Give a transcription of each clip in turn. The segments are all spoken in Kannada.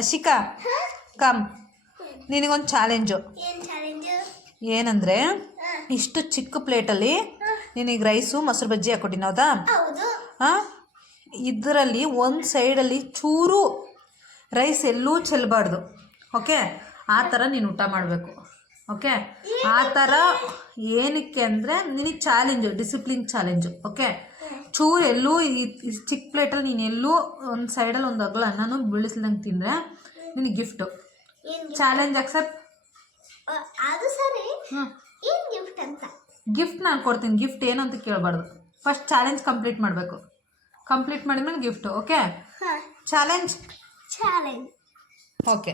ಅಶಿಕಾ ಕಮ್ ನಿನಗೊಂದು ಚಾಲೆಂಜು. ಏನಂದರೆ ಇಷ್ಟು ಚಿಕ್ಕ ಪ್ಲೇಟಲ್ಲಿ ನಿನಗೆ ರೈಸು ಮೊಸರು ಬಜ್ಜಿ ಹಾಕ್ಕೊಟ್ಟಿನಿ, ಹೌದಾ? ಹಾಂ, ಇದರಲ್ಲಿ ಒಂದು ಸೈಡಲ್ಲಿ ಚೂರು ರೈಸ್ ಎಲ್ಲೂ ಚೆಲ್ಲಬಾರ್ದು. ಓಕೆ, ಆ ಥರ ನೀನು ಊಟ ಮಾಡಬೇಕು. ಓಕೆ, ಆ ಥರ ಏನಕ್ಕೆ ಅಂದರೆ ನಿನಗೆ ಚಾಲೆಂಜು, ಡಿಸಿಪ್ಲಿನ್ ಚಾಲೆಂಜು. ಓಕೆ, ಚೂರು ಎಲ್ಲೂ ಈ ಚಿಕ್ಕ ಪ್ಲೇಟಲ್ಲಿ ನೀನು ಎಲ್ಲೂ ಒಂದು ಸೈಡಲ್ಲಿ ಒಂದು ಅಗಲ ಅನ್ನನೂ ಬೀಳಿಸ್ದಂಗೆ ತಿಂದರೆ ನಿನಗೆ ಗಿಫ್ಟು. Challenge accept? ಅದು ಸರಿ. ಏನು ಗಿಫ್ಟ್ ಅಂತ? ಗಿಫ್ಟ್ ನಾನು ಕೊಡ್ತೀನಿ. ಗಿಫ್ಟ್ ಏನು ಅಂತ ಕೇಳಬಾರ್ದು, ಫಸ್ಟ್ ಚಾಲೆಂಜ್ ಕಂಪ್ಲೀಟ್ ಮಾಡಬೇಕು. ಕಂಪ್ಲೀಟ್ ಮಾಡಿದ್ಮೇಲೆ ಗಿಫ್ಟು. Okay, challenge. ಓಕೆ,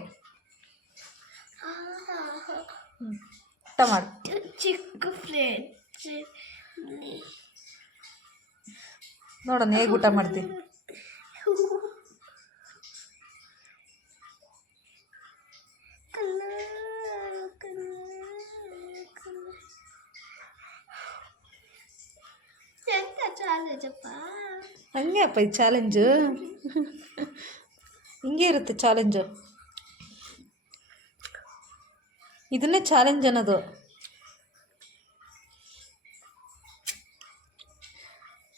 ಊಟ ಮಾಡು. ಚಿಕ್ಕ ಪ್ಲೇಟ್ ನೋಡೋಣ ಹೇಗೆ ಊಟ ಮಾಡ್ತೀನಿ. ಹಂಗೆ ಅಪ್ಪ ಇದು ಚಾಲೆಂಜು, ಹಿಂಗೆ ಇರುತ್ತೆ ಚಾಲೆಂಜು. ಇದನ್ನೇ ಚಾಲೆಂಜ್ ಅನ್ನೋದು.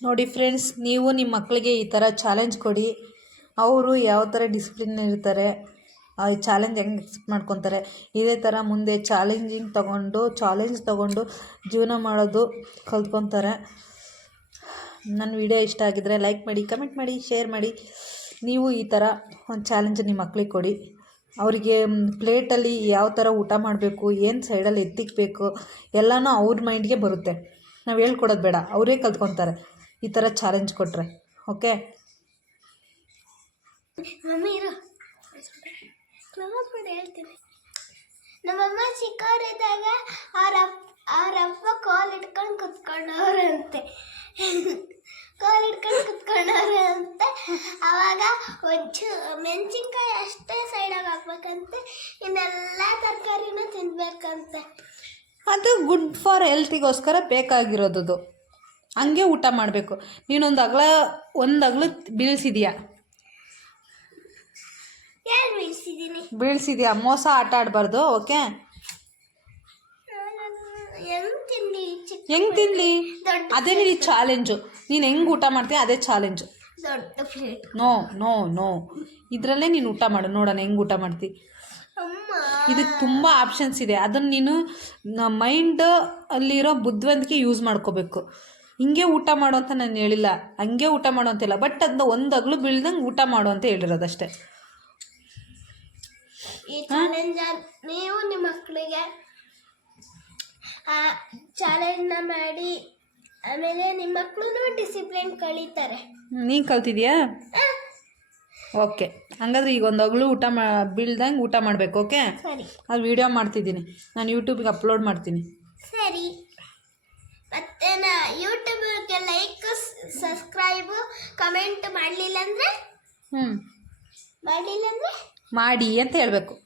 ನೋಡಿ ಫ್ರೆಂಡ್ಸ್, ನೀವು ನಿಮ್ಮ ಮಕ್ಕಳಿಗೆ ಈ ಥರ ಚಾಲೆಂಜ್ ಕೊಡಿ. ಅವರು ಯಾವ ಥರ ಡಿಸಿಪ್ಲಿನ್ ಇರ್ತಾರೆ, ಆ ಚಾಲೆಂಜ್ ಹೆಂಗೆ ಎಕ್ಸೆಪ್ಟ್ ಮಾಡ್ಕೊತಾರೆ, ಇದೇ ಥರ ಮುಂದೆ ಚಾಲೆಂಜ್ ತೊಗೊಂಡು ಜೀವನ ಮಾಡೋದು ಕಲ್ತ್ಕೊತಾರೆ. ನನ್ನ ವಿಡಿಯೋ ಇಷ್ಟ ಆಗಿದ್ದರೆ ಲೈಕ್ ಮಾಡಿ, ಕಮೆಂಟ್ ಮಾಡಿ, ಶೇರ್ ಮಾಡಿ. ನೀವು ಈ ಥರ ಒಂದು ಚಾಲೆಂಜ್ ನಿಮ್ಮ ಮಕ್ಕಳಿಗೆ ಕೊಡಿ. ಅವರಿಗೆ ಪ್ಲೇಟಲ್ಲಿ ಯಾವ ಥರ ಊಟ ಮಾಡಬೇಕು, ಏನು ಸೈಡಲ್ಲಿ ಎತ್ತಿಕ್ಬೇಕು ಎಲ್ಲನೂ ಅವ್ರ ಮೈಂಡ್ಗೆ ಬರುತ್ತೆ. ನಾವು ಹೇಳ್ಕೊಡೋದು ಬೇಡ, ಅವರೇ ಕಲ್ತ್ಕೊತಾರೆ ಈ ಥರ ಚಾಲೆಂಜ್ ಕೊಟ್ಟರೆ. ಓಕೆ, ಹೇಳ್ತೀನಿ. ನಮ್ಮಮ್ಮ ಚಿಕ್ಕವರಿದ್ದಾಗ ಅವರಪ್ಪ ಕಾಲ್ ಇಟ್ಕೊಂಡು ಕುತ್ಕೊಂಡವ್ರಂತೆ. ಅವಾಗ ಮೆಣಸಿನ್ಕಾಯಿ ಅಷ್ಟೇ ಸೈಡಾಗಿ ಹಾಕ್ಬೇಕಂತೆ, ಇನ್ನೆಲ್ಲ ತರಕಾರಿನೂ ತಿನ್ಬೇಕಂತೆ. ಅದು ಗುಡ್ ಫಾರ್ ಹೆಲ್ತಿಗೋಸ್ಕರ ಬೇಕಾಗಿರೋದು. ಹಂಗೆ ಊಟ ಮಾಡಬೇಕು. ನೀನೊಂದು ಅಗಲ ಬೀಳಿಸಿದೀಯಾ? ಏನು ಬೀಳಿಸಿದ್ಯಾ? ಮೋಸ ಆಟ ಆಡಬಾರ್ದು. ಓಕೆ, ಹೆಂಗೆ ತಿನ್ನಲಿ? ಅದೇ ನೀನು ಚಾಲೆಂಜು. ನೀನು ಹೆಂಗೆ ಊಟ ಮಾಡ್ತೀಯ ಅದೇ ಚಾಲೆಂಜು. ದೊಡ್ಡ ಪ್ಲೇಟ್. ನೋ ಇದರಲ್ಲೇ ನೀನು ಊಟ ಮಾಡು, ನೋಡೋಣ ಹೆಂಗೆ ಊಟ ಮಾಡ್ತೀವಿ. ಇದಕ್ಕೆ ತುಂಬ ಆಪ್ಷನ್ಸ್ ಇದೆ. ಅದನ್ನು ನೀನು ಮೈಂಡ್ ಅಲ್ಲಿರೋ ಬುದ್ಧಿವಂತಿಕೆ ಯೂಸ್ ಮಾಡ್ಕೋಬೇಕು. ಹಿಂಗೆ ಊಟ ಮಾಡು ಅಂತ ನಾನು ಹೇಳಿಲ್ಲ, ಹಂಗೆ ಊಟ ಮಾಡು ಅಂತಿಲ್ಲ. ಬಟ್ ಅದನ್ನ ಒಂದು ಅಗಲು ಬೀಳ್ದಂಗೆ ಊಟ ಮಾಡು ಅಂತ ಹೇಳಿರೋದಷ್ಟೇ. ಈ ಚಾಲೆಂಜ್ ನೀವು ನಿಮ್ಮ ಮಕ್ಕಳಿಗೆ ಚಾಲೆಂಜ್ನ ಮಾಡಿ, ಆಮೇಲೆ ನಿಮ್ಮ ಮಕ್ಕಳು ಡಿಸಿಪ್ಲಿನ್ ಕಳೀತಾರೆ. ನೀನು ಕಲ್ತಿದ್ಯಾ? ಓಕೆ, ಹಂಗಾದ್ರೆ ಈಗ ಒಂದು ಅಗಲು ಬೀಳ್ದಂಗೆ ಊಟ ಮಾಡಬೇಕು. ಓಕೆ, ಸರಿ. ಅದು ವಿಡಿಯೋ ಮಾಡ್ತಿದ್ದೀನಿ, ನಾನು ಯೂಟ್ಯೂಬಿಗೆ ಅಪ್ಲೋಡ್ ಮಾಡ್ತೀನಿ. ಸರಿ, ಮತ್ತೆ ಯೂಟ್ಯೂಬ್ಗೆ ಲೈಕ್, ಸಬ್ಸ್ಕ್ರೈಬು, ಕಮೆಂಟ್ ಮಾಡಲಿಲ್ಲ ಅಂದರೆ ಮಾಡಿ ಅಂತ ಹೇಳಬೇಕು.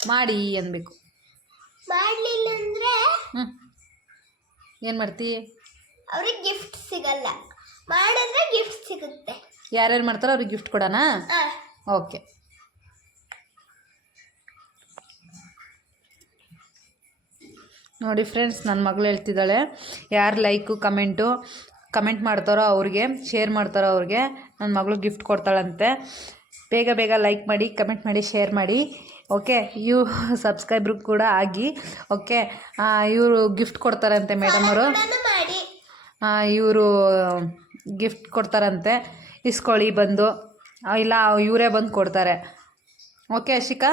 ಮಾಡಿ ಅನ್ಬೇಕು. ಮಾಡಲಿಲ್ಲ ಅಂದರೆ ಏನು ಮಾಡ್ತೀ? ಅವ್ರಿಗೆ ಗಿಫ್ಟ್ ಸಿಗಲ್ಲ, ಮಾಡಿದ್ರೆ ಗಿಫ್ಟ್ ಸಿಗುತ್ತೆ. ಯಾರ್ಯಾರು ಮಾಡ್ತಾರೋ ಅವ್ರಿಗೆ ಗಿಫ್ಟ್ ಕೊಡೋಣ? ಓಕೆ, ನೋಡಿ ಫ್ರೆಂಡ್ಸ್, ನನ್ನ ಮಗಳು ಹೇಳ್ತಿದ್ದಾಳೆ, ಯಾರು ಲೈಕು ಕಮೆಂಟ್ ಮಾಡ್ತಾರೋ ಅವ್ರಿಗೆ, ಶೇರ್ ಮಾಡ್ತಾರೋ ಅವ್ರಿಗೆ ನನ್ನ ಮಗಳು ಗಿಫ್ಟ್ ಕೊಡ್ತಾಳಂತೆ. ಬೇಗ ಲೈಕ್ ಮಾಡಿ, ಕಮೆಂಟ್ ಮಾಡಿ, ಶೇರ್ ಮಾಡಿ. ಓಕೆ, ಸಬ್ಸ್ಕ್ರೈಬ್ರು ಕೂಡ ಆಗಿ. ಓಕೆ, ಇವರು ಗಿಫ್ಟ್ ಕೊಡ್ತಾರಂತೆ ಮೇಡಮ್ ಅವರು. ಇವರು ಗಿಫ್ಟ್ ಕೊಡ್ತಾರಂತೆ, ಇಸ್ಕೊಳ್ಳಿ ಬಂದು. ಇಲ್ಲ, ಇವರೇ ಬಂದು ಕೊಡ್ತಾರೆ. ಓಕೆ ಅಶಿಕಾ?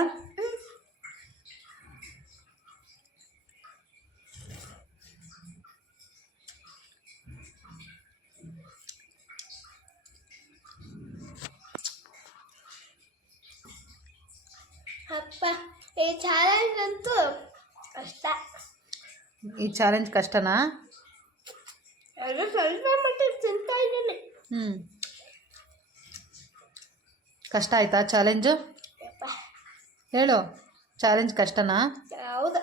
ಅಪ್ಪ, ಈ ಚಾಲೆಂಜ್ ಅಂತೂ ಕಷ್ಟ. ಈ ಚಾಲೆಂಜ್ ಕಷ್ಟನಾ? ಅದು ಸ್ವಲ್ಪ ಮಟ್ಟಿಗೆ ತಿಂತಾ ಇದ್ದೀನಿ. ಕಷ್ಟ ಆಯ್ತಾ ಚಾಲೆಂಜು? ಹೇಳು, ಚಾಲೆಂಜ್ ಕಷ್ಟನಾ? ಹೌದಾ?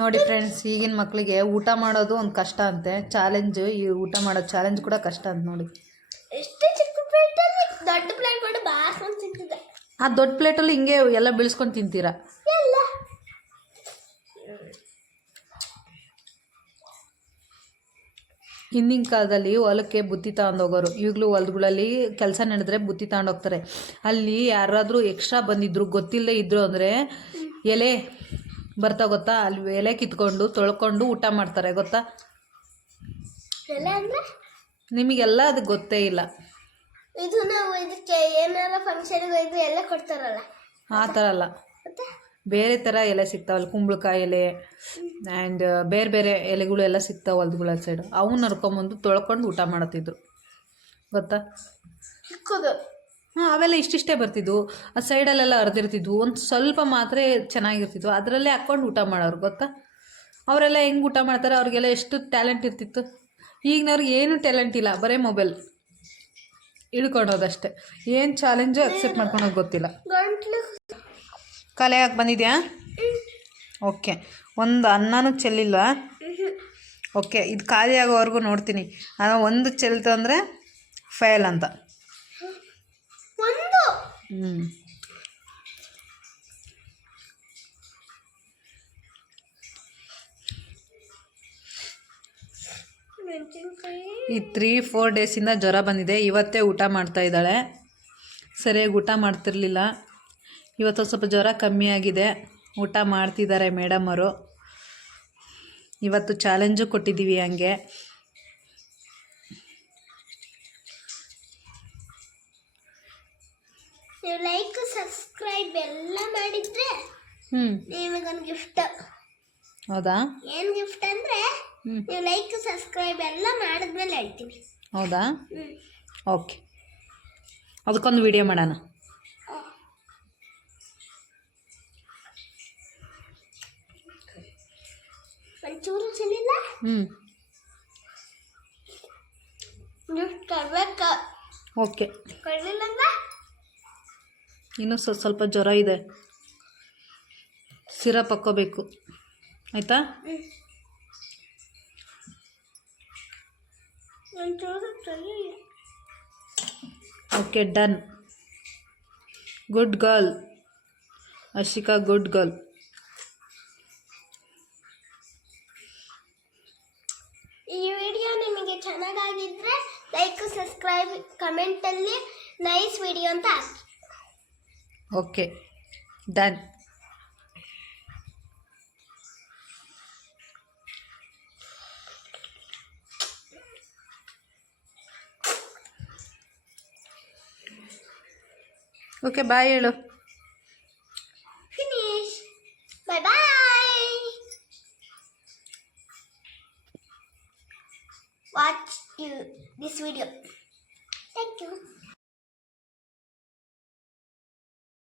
ನೋಡಿ ಫ್ರೆಂಡ್ಸ್, ಈಗಿನ ಮಕ್ಕಳಿಗೆ ಊಟ ಮಾಡೋದು ಒಂದು ಕಷ್ಟ ಅಂತೆ. ಚಾಲೆಂಜು, ಈ ಊಟ ಮಾಡೋದು ಚಾಲೆಂಜ್ ಕೂಡ ಕಷ್ಟ ಅಂತ ನೋಡಿ. ಎಷ್ಟು ಚಿಕ್ಕ ಪ್ಲೇಟಲ್ಲಿ ದೊಡ್ಡ ಪ್ಲೇಟ್ ಮಾಡಿ ಬಾರ್ಸ್ಕೊಂಡು ತಿಂತಿದ್ದೆ. ಆ ದೊಡ್ಡ ಪ್ಲೇಟಲ್ಲಿ ಹಿಂಗೆ ಎಲ್ಲ ಬೀಳ್ಸ್ಕೊಂಡು ತಿಂತೀರಾ? ಎಲ್ಲ ಹಿಂದಿನ ಕಾಲದಲ್ಲಿ ಹೊಲಕ್ಕೆ ಬುತ್ತಿ ತಗೊಂಡೋಗೋರು. ಈಗಲೂ ಹೊಲಗಳಲ್ಲಿ ಕೆಲಸ ನಡೆದ್ರೆ ಬುತ್ತಿ ತಗೊಂಡೋಗ್ತಾರೆ. ಅಲ್ಲಿ ಯಾರಾದರೂ ಎಕ್ಸ್ಟ್ರಾ ಬಂದಿದ್ರು ಗೊತ್ತಿಲ್ಲದೆ ಇದ್ರು ಅಂದರೆ ಎಲೆ ಬರ್ತಾ ಗೊತ್ತಾ, ಅಲ್ಲಿ ಎಲೆ ಕಿತ್ಕೊಂಡು ತೊಳ್ಕೊಂಡು ಊಟ ಮಾಡ್ತಾರೆ ಗೊತ್ತಾ? ಎಲ್ಲ ಅಂದ್ರೆ ನಿಮಗೆಲ್ಲ ಅದು ಗೊತ್ತೇ ಇಲ್ಲ. ಇದು ನಾವು ಇದಕ್ಕೆ ಏನಾರ ಫಂಕ್ಷನ್ಗೆ ಹೋಯ್ತು ಎಲ್ಲ ಕೊಡ್ತಾರಲ್ಲ, ಆ ಥರ ಅಲ್ಲ, ಮತ್ತೆ ಬೇರೆ ಥರ ಎಲೆ ಸಿಗ್ತಾವಲ್ಲ, ಕುಂಬಳಕಾಯಿ ಎಲೆ ಆ್ಯಂಡ್ ಬೇರೆ ಬೇರೆ ಎಲೆಗಳು ಎಲ್ಲ ಸಿಗ್ತಾವೆ ಹೊಲ್ದುಗಳ ಸೈಡು. ಅವನ್ನ ಹರ್ಕೊಂಬಂದು ತೊಳ್ಕೊಂಡು ಊಟ ಮಾಡತ್ತಿದ್ರು ಗೊತ್ತಾ? ಚಿಕ್ಕದು ಅವೆಲ್ಲ ಇಷ್ಟಿಷ್ಟೇ ಬರ್ತಿದ್ವು. ಆ ಸೈಡಲ್ಲೆಲ್ಲ ಹರಿದಿರ್ತಿದ್ವು, ಒಂದು ಸ್ವಲ್ಪ ಮಾತ್ರ ಚೆನ್ನಾಗಿರ್ತಿದ್ವು, ಅದರಲ್ಲೇ ಹಾಕ್ಕೊಂಡು ಊಟ ಮಾಡೋರು ಗೊತ್ತಾ? ಅವರೆಲ್ಲ ಹೆಂಗೆ ಊಟ ಮಾಡ್ತಾರೆ, ಅವ್ರಿಗೆಲ್ಲ ಎಷ್ಟು ಟ್ಯಾಲೆಂಟ್ ಇರ್ತಿತ್ತು. ಈಗಿನವ್ರಿಗೆ ಏನೂ ಟ್ಯಾಲೆಂಟ್ ಇಲ್ಲ, ಬರೀ ಮೊಬೈಲ್ ಹಿಡ್ಕೊಳೋದಷ್ಟೇ. ಏನು ಚಾಲೆಂಜು ಅಕ್ಸೆಪ್ಟ್ ಮಾಡ್ಕೊಳೋದು ಗೊತ್ತಿಲ್ಲ. ಗಂಟ್ಲು ಕಲೆ ಹಾಕಿ ಬಂದಿದ್ಯಾ? ಓಕೆ, ಒಂದು ಅನ್ನನೂ ಚೆಲ್ಲಿಲ್ಲ. ಓಕೆ, ಇದು ಖಾಲಿ ಆಗೋವರೆಗೂ ನೋಡ್ತೀನಿ. ಒಂದು ಚೆಲ್ತು ಅಂದರೆ ಫೇಲ್ ಅಂತ. ಒಂದು ಮೆಣಸಿನ್ಕಾಯಿ ಈ 3-4 ಡೇಸಿಂದ ಜ್ವರ ಬಂದಿದೆ. ಇವತ್ತೇ ಊಟ ಮಾಡ್ತಾ ಇದ್ದಾಳೆ, ಸರಿಯಾಗಿ ಊಟ ಮಾಡ್ತಿರ್ಲಿಲ್ಲ. ಇವತ್ತು ಸ್ವಲ್ಪ ಜ್ವರ ಕಮ್ಮಿ ಆಗಿದೆ, ಊಟ ಮಾಡ್ತಿದ್ದಾರೆ ಮೇಡಮ್ಮರು. ಇವತ್ತು ಚಾಲೆಂಜು ಕೊಟ್ಟಿದ್ದೀವಿ ಹಂಗೆ. ನೀವು ಲೈಕ್ ಸಬ್ಸ್ಕ್ರೈಬ್ ಎಲ್ಲ ಮಾಡಿದ್ರೆ ನಿಮಗೊಂದು ಗಿಫ್ಟ್. ಹೌದಾ? ಏನು ಗಿಫ್ಟ್ ಅಂದರೆ ನೀವು ಲೈಕ್ ಸಬ್ಸ್ಕ್ರೈಬ್ ಎಲ್ಲ ಮಾಡಿದ್ಮೇಲೆ ಹೇಳ್ತೀನಿ. ಹೌದಾ? ಓಕೆ, ಅದಕ್ಕೊಂದು ವಿಡಿಯೋ ಮಾಡೋಣ. ಒಂಚೂರು ಚೆಲ್ಲಿಲ್ಲ, ಗಿಫ್ಟ್ ಕೊಡ್ಬೇಕು. ಓಕೆ, ಕೊಡಲಿಲ್ಲ ಅಂದ್ರೆ ಇನ್ನೂ ಸ್ವಲ್ಪ ಜ್ವರ ಇದೆ, ಸಿರಪ್ ಹಾಕ್ಕೋಬೇಕು ಆಯಿತಾ? ಒಂಚೂರು ಚೆಲ್ಲಿಲ್ಲ. Okay, done. Good girl Ashika, good girl. ಈ ವಿಡಿಯೋ ನಿಮಗೆ ಚೆನ್ನಾಗಿದ್ದರೆ ಲೈಕ್ ಸಬ್ಸ್ಕ್ರೈಬ್ ಕಮೆಂಟಲ್ಲಿ ನೈಸ್ ವಿಡಿಯೋ ಅಂತ ಹಾಕಿ. Okay, done. ಓಕೆ, ಬಾಯ್ ಹೇಳು. Finish. Bye bye. Watch this video.